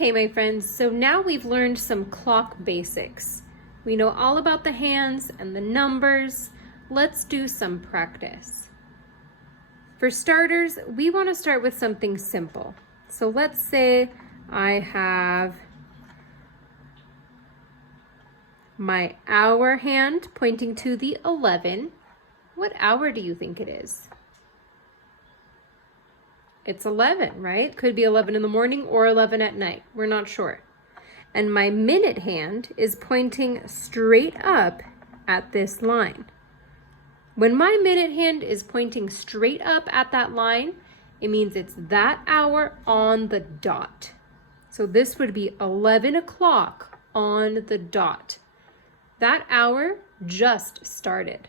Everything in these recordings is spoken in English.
Okay, my friends, so now we've learned some clock basics. We know all about the hands and the numbers. Let's do some practice. For starters, we want to start with something simple. So let's say I have my hour hand pointing to the 11. What hour do you think it is? It's 11, right? Could be 11 in the morning or 11 at night. We're not sure. And my minute hand is pointing straight up at this line. When my minute hand is pointing straight up at that line, it means it's that hour on the dot. So this would be 11 o'clock on the dot. That hour just started.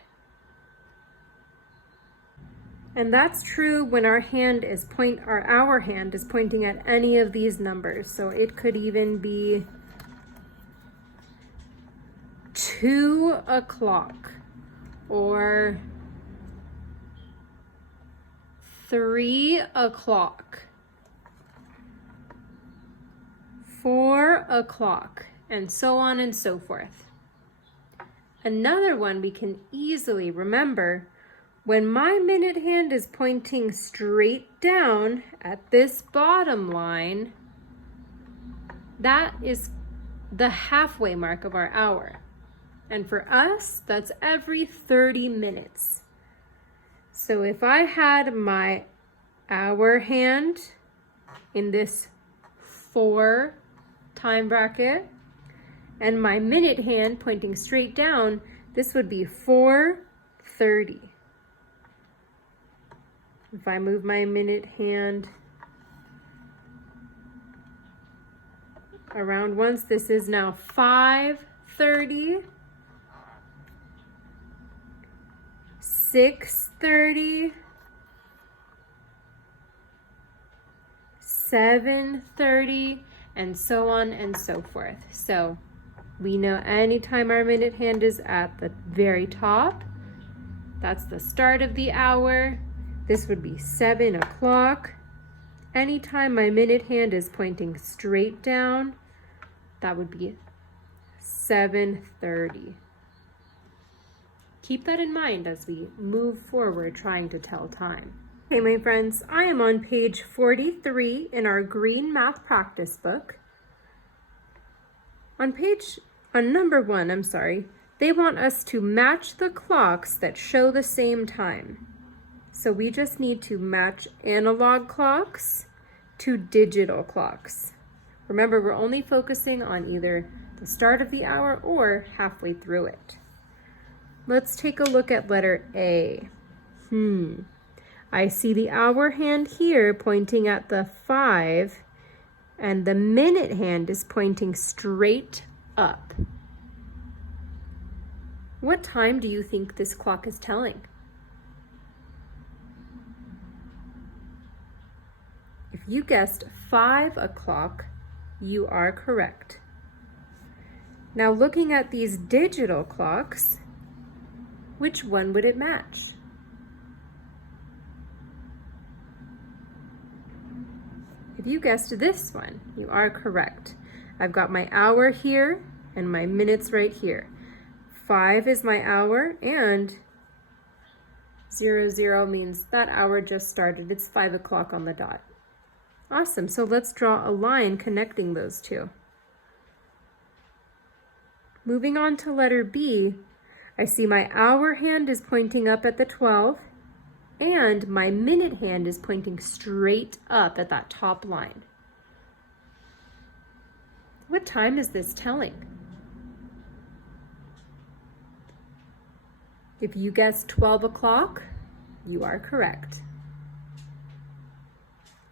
And that's true when our hour hand is pointing at any of these numbers. So it could even be 2 o'clock or 3 o'clock, 4 o'clock, and so on and so forth. Another one we can easily remember: when my minute hand is pointing straight down at this bottom line, that is the halfway mark of our hour. And for us, that's every 30 minutes. So if I had my hour hand in this 4 time bracket and my minute hand pointing straight down, this would be 4:30. If I move my minute hand around once, this is now 5:30, 6:30, 7:30, and so on and so forth. So we know anytime our minute hand is at the very top, that's the start of the hour. This would be 7 o'clock. Anytime my minute hand is pointing straight down, that would be 7:30. Keep that in mind as we move forward trying to tell time. Okay, my friends, I am on page 43 in our green math practice book. On number 1, they want us to match the clocks that show the same time. So we just need to match analog clocks to digital clocks. Remember, we're only focusing on either the start of the hour or halfway through it. Let's take a look at letter A. I see the hour hand here pointing at the 5, and the minute hand is pointing straight up. What time do you think this clock is telling? If you guessed 5 o'clock, you are correct. Now looking at these digital clocks, which one would it match? If you guessed this one, you are correct. I've got my hour here and my minutes right here. 5 is my hour, and 00 means that hour just started. It's 5 o'clock on the dot. Awesome, so let's draw a line connecting those two. Moving on to letter B, I see my hour hand is pointing up at the 12, and my minute hand is pointing straight up at that top line. What time is this telling? If you guessed 12 o'clock, you are correct.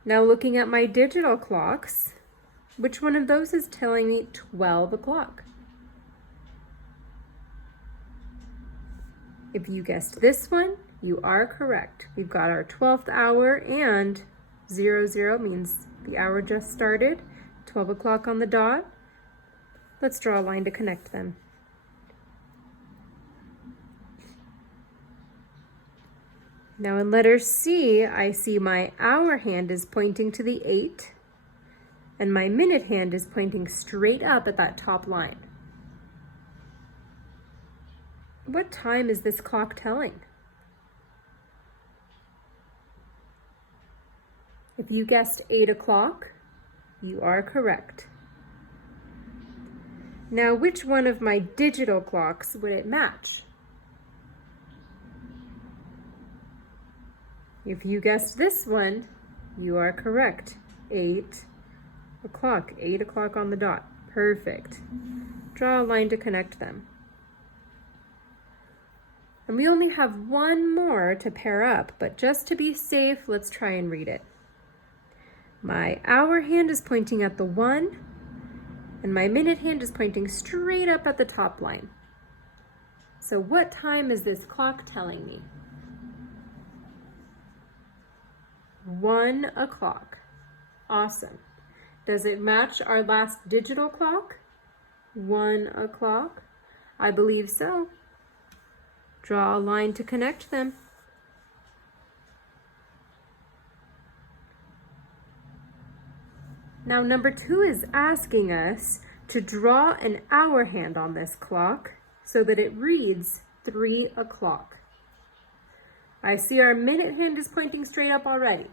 Now looking at my digital clocks, which one of those is telling me 12 o'clock? If you guessed this one, you are correct. We've got our 12th hour, and 00 means the hour just started, 12 o'clock on the dot. Let's draw a line to connect them. Now in letter C, I see my hour hand is pointing to the 8, and my minute hand is pointing straight up at that top line. What time is this clock telling? If you guessed 8 o'clock, you are correct. Now, which one of my digital clocks would it match? If you guessed this one, you are correct. 8 o'clock, 8 o'clock on the dot. Perfect. Draw a line to connect them. And we only have one more to pair up, but just to be safe, let's try and read it. My hour hand is pointing at the 1, and my minute hand is pointing straight up at the top line. So what time is this clock telling me? 1 o'clock. Awesome. Does it match our last digital clock? 1 o'clock? I believe so. Draw a line to connect them. Now, number 2 is asking us to draw an hour hand on this clock so that it reads 3 o'clock. I see our minute hand is pointing straight up already,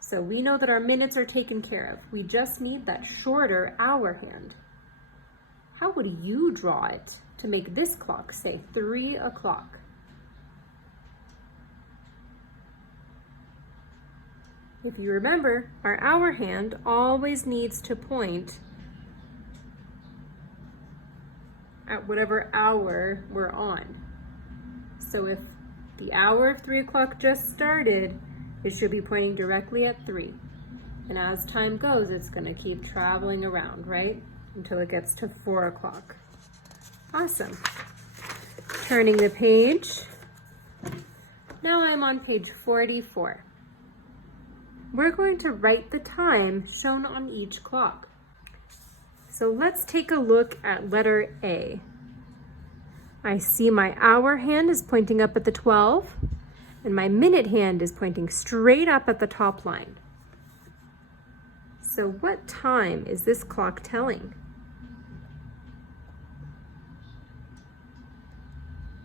so we know that our minutes are taken care of. We just need that shorter hour hand. How would you draw it to make this clock say 3 o'clock? If you remember, our hour hand always needs to point at whatever hour we're on. So if the hour of 3 o'clock just started, it should be pointing directly at 3. And as time goes, it's going to keep traveling around, right? Until it gets to 4 o'clock. Awesome. Turning the page. Now I'm on page 44. We're going to write the time shown on each clock. So let's take a look at letter A. I see my hour hand is pointing up at the 12, and my minute hand is pointing straight up at the top line. So what time is this clock telling?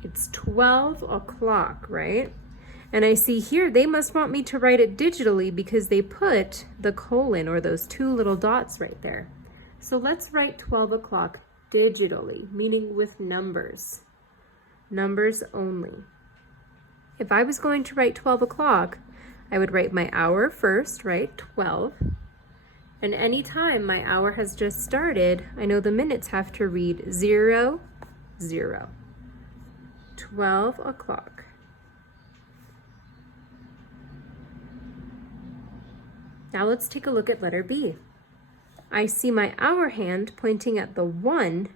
It's 12 o'clock, right? And I see here they must want me to write it digitally because they put the colon or those 2 little dots right there. So let's write 12 o'clock digitally, meaning with numbers. Numbers only. If I was going to write 12 o'clock, I would write my hour first, right? 12. And anytime my hour has just started, I know the minutes have to read 0, 0. 12 o'clock. Now let's take a look at letter B. I see my hour hand pointing at the 1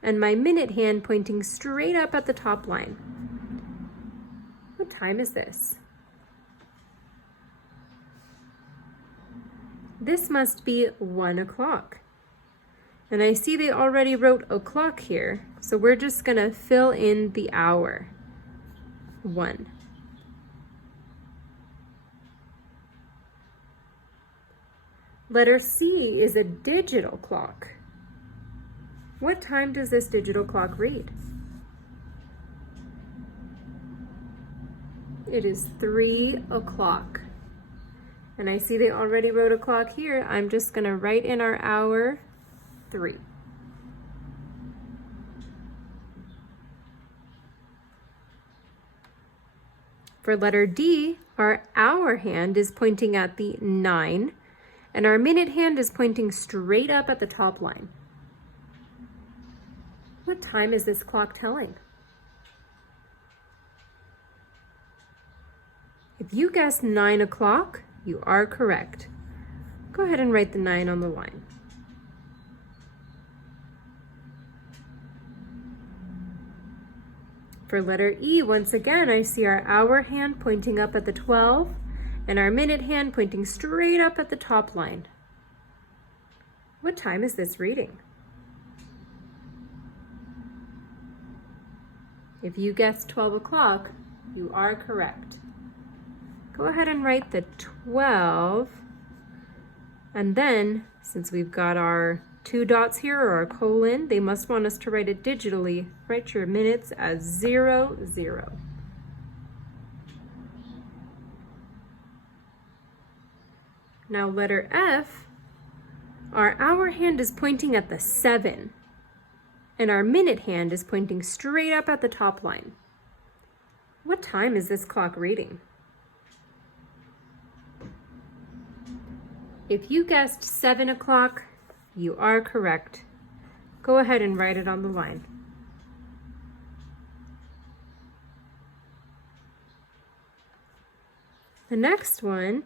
and my minute hand pointing straight up at the top line. What time is this? This must be 1 o'clock. And I see they already wrote o'clock here, so we're just going to fill in the hour. 1. Letter C is a digital clock. What time does this digital clock read? It is 3 o'clock. And I see they already wrote o'clock here. I'm just going to write in our hour 3. For letter D, our hour hand is pointing at the 9, and our minute hand is pointing straight up at the top line. What time is this clock telling? If you guessed 9 o'clock, you are correct. Go ahead and write the 9 on the line. For letter E, once again, I see our hour hand pointing up at the 12 and our minute hand pointing straight up at the top line. What time is this reading? If you guessed 12 o'clock, you are correct. Go ahead and write the 12 And then, since we've got our 2 dots here, or our colon, they must want us to write it digitally. Write your minutes as 0, 0. Now letter F, our hour hand is pointing at the 7, and our minute hand is pointing straight up at the top line. What time is this clock reading? If you guessed 7 o'clock, you are correct. Go ahead and write it on the line. The next one,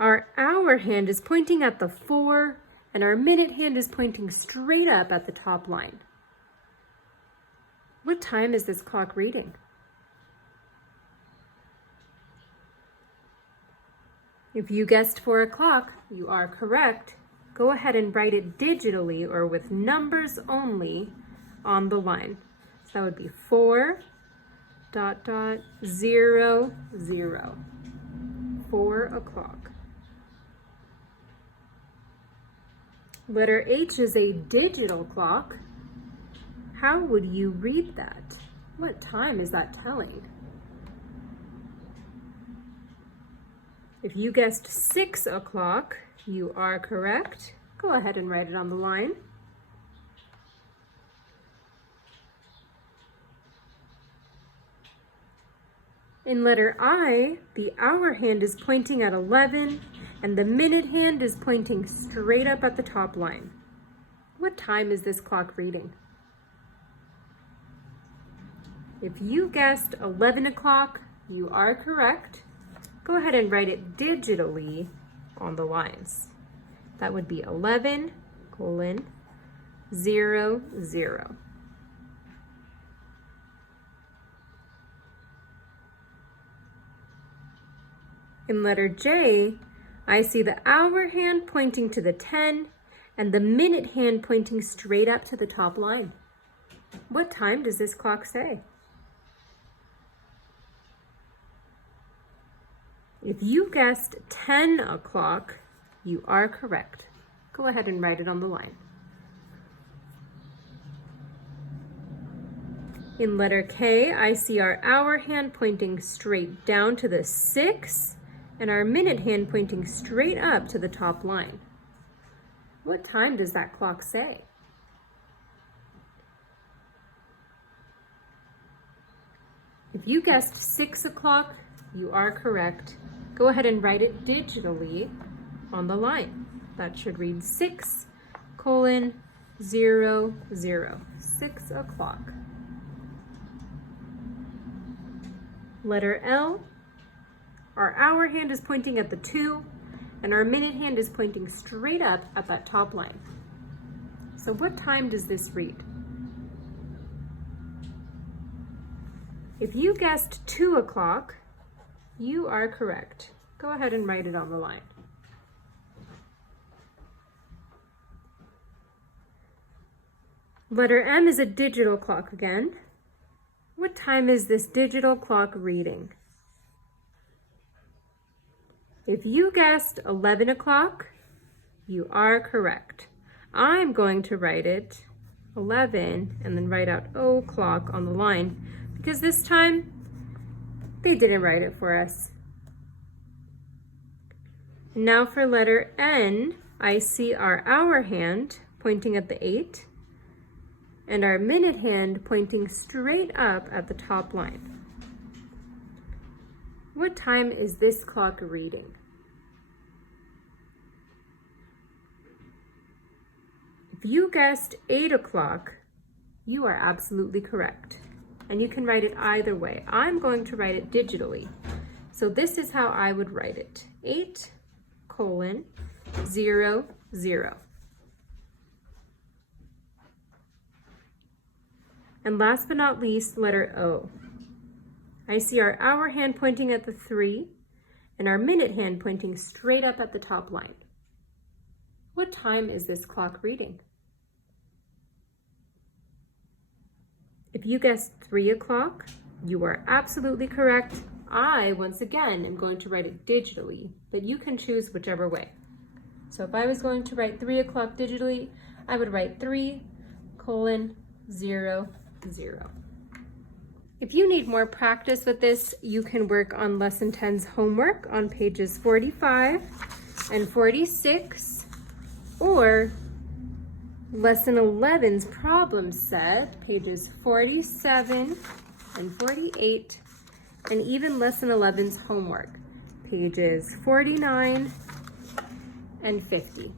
our hour hand is pointing at the 4, and our minute hand is pointing straight up at the top line. What time is this clock reading? If you guessed 4 o'clock, you are correct. Go ahead and write it digitally or with numbers only on the line. So that would be 4, ... 0, 0. 4 o'clock. Letter H is a digital clock. How would you read that? What time is that telling? If you guessed 6 o'clock, you are correct. Go ahead and write it on the line. In letter I, the hour hand is pointing at 11, and the minute hand is pointing straight up at the top line. What time is this clock reading? If you guessed 11 o'clock, you are correct. Go ahead and write it digitally on the lines. That would be 11, 0, 0. In letter J, I see the hour hand pointing to the 10 and the minute hand pointing straight up to the top line. What time does this clock say? If you guessed 10 o'clock, you are correct. Go ahead and write it on the line. In letter K, I see our hour hand pointing straight down to the 6 and our minute hand pointing straight up to the top line. What time does that clock say? If you guessed 6 o'clock, you are correct. Go ahead and write it digitally on the line. That should read 6, 0, 0, 6 o'clock. Letter L, our hour hand is pointing at the 2, and our minute hand is pointing straight up at that top line. So what time does this read? If you guessed 2 o'clock, you are correct. Go ahead and write it on the line. Letter M is a digital clock again. What time is this digital clock reading? If you guessed 11 o'clock, you are correct. I'm going to write it 11 and then write out o'clock on the line because this time they didn't write it for us. Now for letter N, I see our hour hand pointing at the 8 and our minute hand pointing straight up at the top line. What time is this clock reading? If you guessed 8 o'clock, you are absolutely correct. And you can write it either way. I'm going to write it digitally. So this is how I would write it. 8, 0, 0. And last but not least, letter O. I see our hour hand pointing at the 3 and our minute hand pointing straight up at the top line. What time is this clock reading? If you guessed 3 o'clock, you are absolutely correct. I, once again, am going to write it digitally, but you can choose whichever way. So if I was going to write 3 o'clock digitally, I would write 3:00. If you need more practice with this, you can work on Lesson 10's homework on pages 45 and 46, or Lesson 11's problem set, pages 47 and 48, and even Lesson 11's homework, pages 49 and 50.